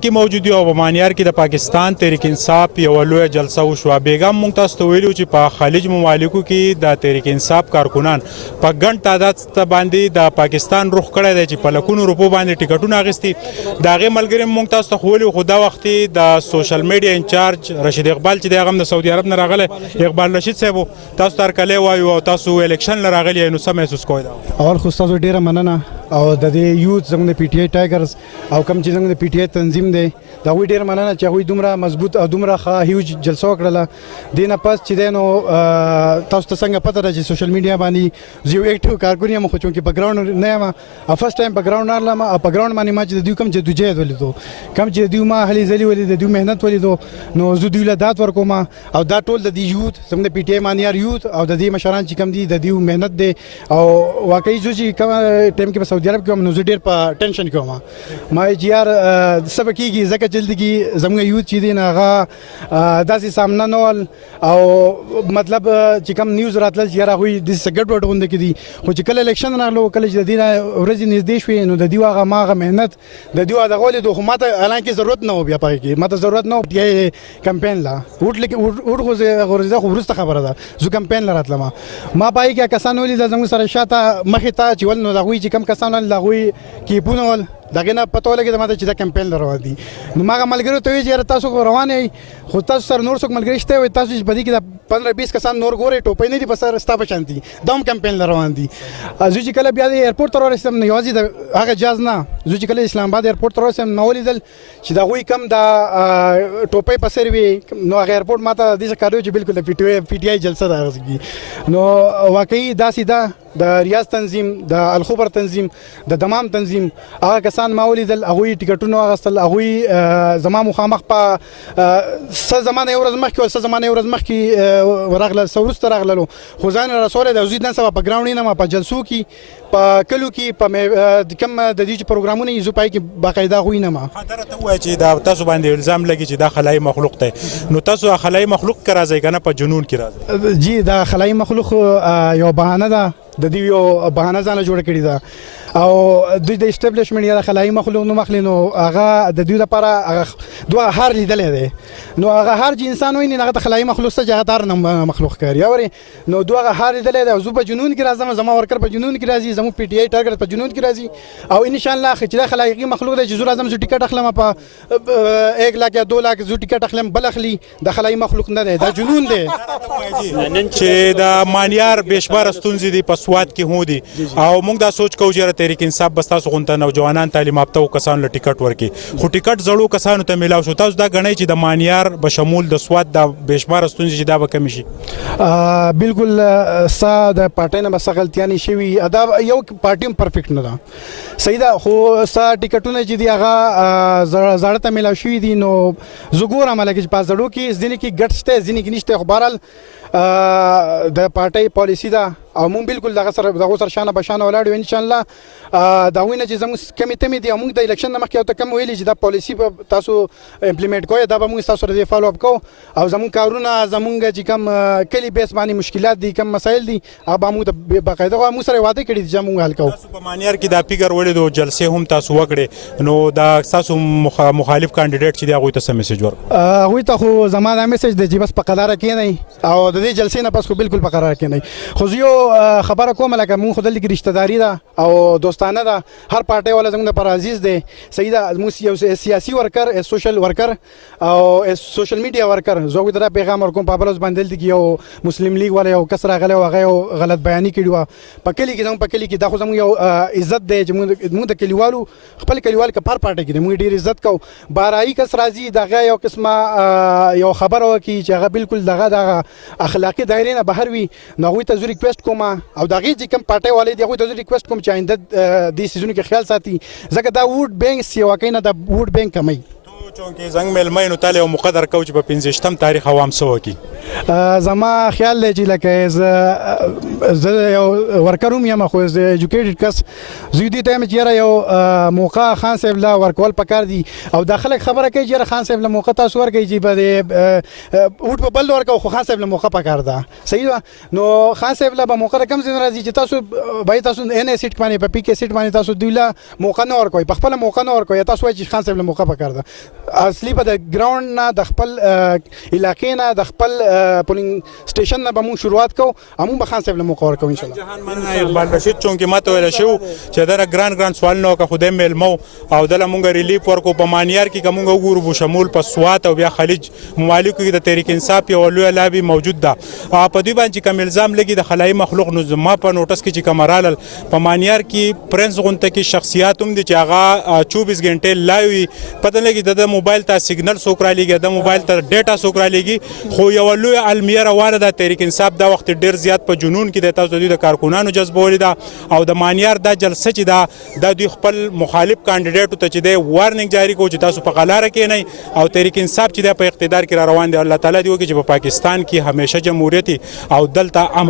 کې موجود یو په مانیار کې د پاکستان تحریک انصاف یو لوی جلسه وشوه. بیګم موږ تاسو ته ویلو چې په خلیج ممالکو کې د تحریک انصاف کارکنان په ګڼ تعداد باندې د پاکستان رخ کړی دی چې په لکونو روپو باندې ټیکټونه اخیستي. د هغې ملګري موږ تاسو ته ښولي، خو دا وخت د سوشل میډیا انچارج رشید اقبال چې دی هغه هم د سعودي عرب نه راغلی، اقبال رشید صاحب تاسو ته هرکلی وایو او تاسو الیکشن له راغلي نو څه محسوس کوئ؟ اول خو ستاسو ډېره مننه او د دې یوت زموږ د پی ټی آی ټایګرز او کوم چې زموږ د پی ټی آی تنظیم دی د هغوی ډېره مننه چې هغوی دومره مضبوط او دومره ښه هیوج جلسه وکړله. دې نه پس چې دی نو تاسو ته څنګه پته ده چې سوشل میډیا باندې زه یو ایکټیو کارکون یم، خو چونکې په ګراونډ نه یم او فرسټ ټایم په ګراونډ راغلم او په ګراونډ باندې ما چې د دوی کوم جدوجهد ولیدو، کوم چې د دوی ما هلې ځلې ولیدې، د دوی محنت ولیدو، نو زه دوی له داد ورکوم او دا ټول د دې یوت زموږ د پی ټی آی مانیار یوت او د دې مشران چې کوم دي د دوی محنت دی او واقعي زه چې کوم ټایم کې په سعودي عرب کې وم نو زه ډېر په ټینشن کې وم. ما چې یار څه به کېږي ځکه جلدي کې زموږ یوت چې دی نو هغه داسې سامنا نه ول او مطلب چې کوم نیوز راتلل چې یار هغوی داسې ګډوډ غونډه کې دي، خو چې کله الیکشن راغلو کله چې د دې نه ورځې نږدې شوې نو د دوی هغه ما هغه محنت د دوی هغه ولیدو، خو ما ته حالانکې ضرورت نه و بیا پای کې ما ته ضرورت نه و کمپین لا وټ خو زه خو وروسته خبره ده زه کمپین لا راتلم. ما پای کې کسان ولیدل زموږ سره شاته مخې ته چې ول نو د هغوی چې کوم کسان ول د هغوی کیپونه ول دغه نه پته ولګېده ما ته چې دا کمپین روان دي. نو ما هغه ملګرو ته ویل چې یاره تاسو روان یئ خو تاسو سره نور څوک ملګري شته وي، تاسو چې په دې کې د 15-20 کسان نور ګورئ ټوپۍ نه دي په سر ستا په شان دي دا هم کمپین روان دي. زه چې کله بیا د ایرپورټ ته ورسېدم نو یوازې د هغه جاز نه زه چې کله اسلام آباد ایرپورټ ته ورسېدم ما ولیدل چې د هغوی کم د ټوپۍ په سر وي، نو هغه ایرپورټ ما ته داسې ښکارېدو چې بالکل د پی ټی آی جلسه ده هغه. نو واقعي داسې ده د ریاض تنظیم، د الخبر تنظیم، د دمام تنظیم هغه کسان ما ولیدل هغوی ټیکټونه واخیستل، هغوی زما مخامخ په څه زمانه یو ورځ مخکې څه زمانه یو ورځ مخکې ورغلل څه وروسته راغللو، خو ځان رسولی دی. زه نن سبا په ګراونډ نه یم، په جلسو کې په کلو کې په کوم د دې چې پروګرامونه یې زه پای کې باقاعده هغوی نه یم. درته ووایه چې دا تاسو باندې الزام لګي چې دا خلایي مخلوق دی، نو تاسو خلایي مخلوق که راځئ که نه په جنون کې راځئ؟ جی دا خلایي مخلوق یو بهانه ده، د دوی یو بهانه ځانه جوړه کړې ده او دوی د اسټابلیشمنټ یا د خلایي مخلوق نوم اخلي، نو هغه د دوی لپاره هغه دوه هر لیدلی دی، نو هغه هر چې انسان ویني هغه ته خلایي مخلوق څه چې هغه ته هر مخلوق ښکاري اورې، نو دوه هغه هر لیدلی دی او زه په جنون کې راځم، زما ورکر په جنون کې راځي، زموږ پی ټی آی ټارګټ په جنون کې راځي او انشاءالله چې دا خلایي مخلوق دی چې زه راځم زه ټیکټ اخلم په 1 لاک یا 2 لاک زه ټیکټ اخلم بل اخلي، د خلایي مخلوق نه دی، دا جنون دی. چې د مانیار بېشماره ستونزې دي په سوات کې هم دي او موږ دا سوچ کوو چې تحریک انصاف بس تاسو غونته نوجوانان تعلیم یافته کسانو له ټیکټ ورکړي، خو ټیکټ زړو کسانو ته میلاو شو. تاسو دا ګڼئ چې د مانیار به شمول د سوات د بېشماره ستونزې چې دا به کمې شي؟ بالکل ستا د پارټۍ نه به څه غلطیانې شوي، دا یو پارټي هم پرفیکټ نه ده صحیح ده، خو ستا ټیکټونه چې دي هغه زاړه ته میلاو شوي دي، نو زه ګورم هلکه چې په زړو کې ځینې کې ګټ شته ځینې کې نشته، خو بهرحال د پارټۍ پالیسي ده او موږ بالکل دغه سره شانه به شانه ولاړ یو انشاءالله. د هغوی نه چې زموږ کمې تمې دي او موږ د الیکشن نه مخکې او ته کوم ویلي چې دا پالیسي به تاسو امپلیمنټ کوئ، دا به موږ ستاسو سره فالو اپ کوو او زموږ کارونه زموږ چې کوم کلي بیس باندې مشکلات دي کوم مسایل دي هغه به موږ ته باقاعده موږ سره وعده کړي چې موږ حل کوو. تاسو په مانیار کې دا فکر ولیدو جلسې هم تاسو وکړې، نو دا ستاسو مخالف کاندیډیټ چې دی هغوی ته څه میسج ورکړو؟ هغوی ته خو زما دا میسج دی چې بس په قراره کښېنئ او د دې جلسې نه پس خو بالکل په قراره کښېنئ. خو زه یو خبره کوم لکه موږ خو دلته کې رشته داري ده او دوستانه ده، هر پارټۍ والا زموږ لپاره عزیز دی صحیح ده، موږ یو سیاسي ورکر سوشل ورکر او سوشل میډیا ورکر زه هغوی ته دا پیغام ورکوم په بل ورځ باندې دلته کې یو مسلم لیګ والا یو کس راغلی او هغه یو غلط بیاني کړې وه په کلي کې، زموږ په کلي کې دا خو زموږ یو عزت دی چې موږ د کلیوالو خپل کلیوال که په هر پارټۍ کې دی موږ ډېر عزت کوو. بهرایي کس راځي دغه یو قسمه یو خبره وکړي چې هغه بالکل دغه اخلاقي دایرې نه بهر وي، نو هغوی ته زه ریکویسټ کوم او د هغې چې کوم پارټۍ والې دي هغوی ته زه ریکویسټ کوم چې آینده دې سیزونو کې خیال ساتي ځکه دا ووټ بینک سیواکۍ نه د ووټ بینک کمی. چونکې زنګ میلمه نو تاله یو مقدر کو چې په 15 تاریخ عوام سو کی زما خیال دی چې لکه زه یو ورکروم یم خو زه ایجوکیټډ کس زه دې ټایم چې یاره یو موقع خان صاحب لا ورکول پکار دي او داخله خبره کوي چې خان صاحب له موقع تاسو ورکوي چې په اوټ په بل ورکو خو خان صاحب له موقع پکار ده صحیح ده نو خان صاحب له موقع کم ځین راځي چې تاسو به تاسو ان اس سیټ باندې په پی کې سیټ باندې تاسو دوی له موقع نه ورکوي په خپل موقع نه ورکوي تاسو وايي چې خان صاحب له موقع پکار ده اصلي په د ګراوند نه د خپل علاقې نه د خپل پولینګ سټیشن نه به مو شروعات کو همون به خان صاحب له موقع ورکوي ان شاء الله جهان من اقبال رشید چونکې ماته ویل شو چې دا ګران سوال نو که خدای میلمو او د لمونګ ریلیف ورکو په مانیار کې کومګ وګورو بو شمول په سوات او بیا خلیج ممالکو کې د تحریک انصاف یو لوی لابي موجود ده په دې باندې کوم الزام لګي د خلای مخلوق نو زما په نوټس کې چې کمرال په مانیار کې پرنس غونته کې شخصیت هم دي چې هغه 24 غنټه لایوي پته لګي د موبایل ته سیګنل سوکرا لګي د موبایل ته ډیټا سوکرا لګي خو یو لوی علمیه روانه ده تحریک انصاف دا وخت ډیر زیات په جنون کې د تاسو د کارکونانو جذبول ده او د مانیار دا جلسه چې دا دوی خپل مخالف کاندیدټو ته چې د وارننګ جاری کو چې تاسو په غلاره کې نه او تحریک انصاف چې د په اقتدار کې روان دي الله تعالی دی وکړي چې په پاکستان کې همیشه جمهوریت او دلته امن